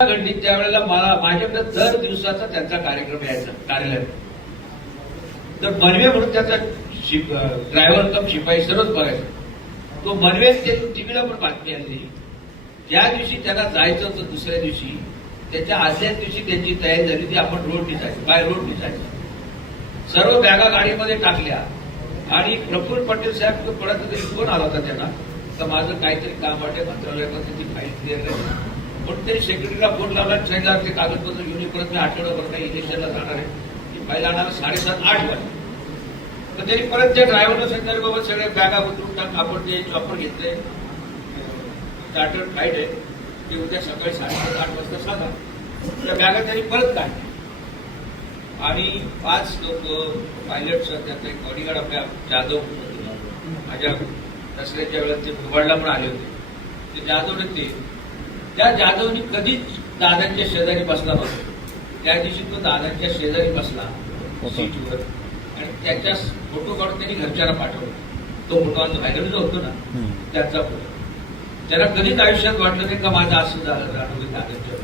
घडली त्यावेळेला मला माझ्याकडे दर दिवसाचा त्यांचा कार्यक्रम यायचा कार्यालयात. तर मनवे म्हणून त्याचा ड्रायव्हर कम शिपाई सर्वच बघायचा. तो मनवे टीव्हीला पण बातमी आली. ज्या दिवशी त्याला जायचं होतं दुसऱ्या दिवशी त्याच्या आदल्याच दिवशी त्यांची तयारी झाली ती आपण रोडनी जायचं, बाय रोडनी जायचं. सर्व बॅगा गाडीमध्ये टाकल्या आणि प्रफुल्ल पटेल साहेब पडत तरी फोन आला होता त्यांना तर माझं काहीतरी काम वाटे मंत्रालयात त्याची फाईल क्लिअर झाली. पण तरी सेक्रेटरीला फोन लावला सांगितलं ते कागदपत्र घेऊन परत मी आठवड्याभर काही इलेक्शनला जाणार आहे की फाईल आणायला 7:30-8 वाजता. तर त्यांनी परत त्या ड्रायव्हरला सांगितलं बाबा सगळे बॅगा उतरून टाक, आपण ते चॉपर घेतलंय चार्टर्ड फ्लाईट आहे ते उद्या सकाळी 7:30-8 वाजता सांगा. त्या बॅगा त्यांनी परत काढल्या आणि 5 लोक पायलट त्याचा एक बॉडीगार्ड आपल्या जाधव माझ्या दसऱ्याच्या वेळेला ते मुरबाडला पण आले होते. ते जाधवने ते त्या जाधवनी कधीच दादांच्या शेजारी बसला नव्हता. त्या दिवशी तो दादांच्या शेजारी बसला सीटवर आणि त्याच्या फोटो काढून त्यांनी घरच्यांना पाठवला. तो फोटो आज व्हायरल जो होतो ना त्याचा फोटो. त्याला कधीच आयुष्यात वाटलं नाही का माझं असं झालं दादांच्या